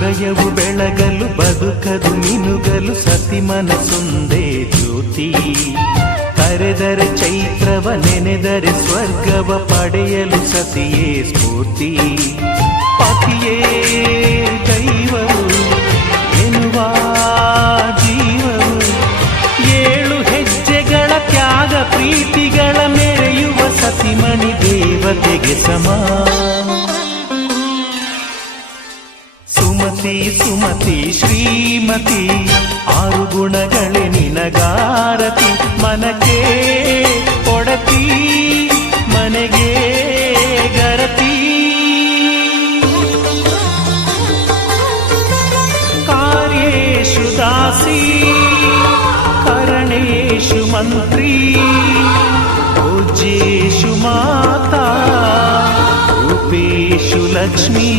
ಹೃದಯವು ಬೆಳಗಲು ಬದುಕದು ಮಿನುಗಲು ಸತಿ ಮನಸೊಂದೇ ಜ್ಯೋತಿ. ಕರೆದರೆ ಚೈತ್ರವ ನೆನೆದರೆ ಸ್ವರ್ಗವ ಪಡೆಯಲು ಸತಿಯೇ ಸ್ಫೂರ್ತಿ. ಪತಿಯೇ ದೈವವು ಎನ್ನುವ ಜೀವವು, 7 ಹೆಜ್ಜೆಗಳ ತ್ಯಾಗ ಪ್ರೀತಿಗಳ ಮೆರೆಯುವ ಸತಿಮಣಿ ದೇವತೆಗೆ ಸಮ. ಸುಮತಿ ಸುಮತಿ ಶ್ರೀಮತಿ 6 ಗುಣಗಳೇ ನಿನಗಾರತಿ. ಮನಕ್ಕೆ ಕೊಡತಿ ಮನೆಗೆ ಗರತಿ. ಕಾರ್ಯೇಷು ದಾಸಿ ಕರಣೇಷು ಮಂತ್ರಿ. ಪೂಜ್ಯೇಷು ಮಾತಾ ರೂಪೇಷು ಲಕ್ಷ್ಮೀ.